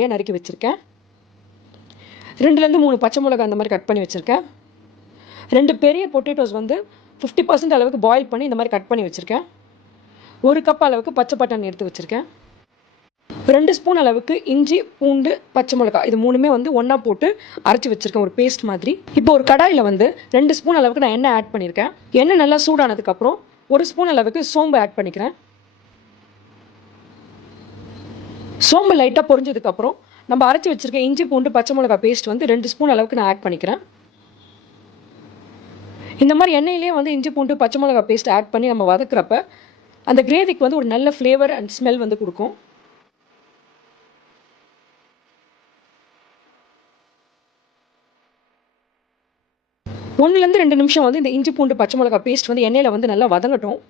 நறுக்கி வச்சுருக்கேன். 2லேருந்து 3 பச்சை மிளகாய் அந்த மாதிரி கட் பண்ணி வச்சுருக்கேன். 2 பெரிய பொட்டேட்டோஸ் வந்து 50% அளவுக்கு பாயில் பண்ணி இந்த மாதிரி கட் பண்ணி வச்சுருக்கேன். 1 கப் அளவுக்கு பச்சை பட்டாணி எடுத்து வச்சுருக்கேன். 2 ஸ்பூன் அளவுக்கு இஞ்சி, பூண்டு, பச்சை மிளகாய் இது 3மே வந்து ஒன்றா போட்டு அரைச்சி வச்சுருக்கேன், ஒரு பேஸ்ட் மாதிரி. இப்போ ஒரு கடாயில் வந்து 2 ஸ்பூன் அளவுக்கு நான் எண்ணெய் ஆட் பண்ணியிருக்கேன். எண்ணெய் நல்லா சூடானதுக்கப்புறம் 1 ஸ்பூன் அளவுக்கு சோம்பு ஆட் பண்ணிக்கிறேன். சோம்பு லைட்டாக பொரிஞ்சதுக்கப்புறம் நம்ம அரைச்சி வச்சுருக்க இஞ்சி, பூண்டு, பச்சை மிளகாய் பேஸ்ட் வந்து 2 ஸ்பூன் அளவுக்கு நான் ஆட் பண்ணிக்கிறேன். இந்த மாதிரி எண்ணெயிலே வந்து இஞ்சி, பூண்டு, பச்சை மிளகாய் பேஸ்ட் ஆட் பண்ணி நம்ம வதக்குறப்ப அந்த கிரேவிக்கு வந்து ஒரு நல்ல ஃப்ளேவர் அண்ட் ஸ்மெல் வந்து கொடுக்கும். ஒன்றுலேருந்து 2 நிமிஷம் வந்து இந்த இஞ்சி, பூண்டு, பச்சை மிளகாய் பேஸ்ட் வந்து எண்ணெயில் வந்து நல்லா வதங்கட்டும்.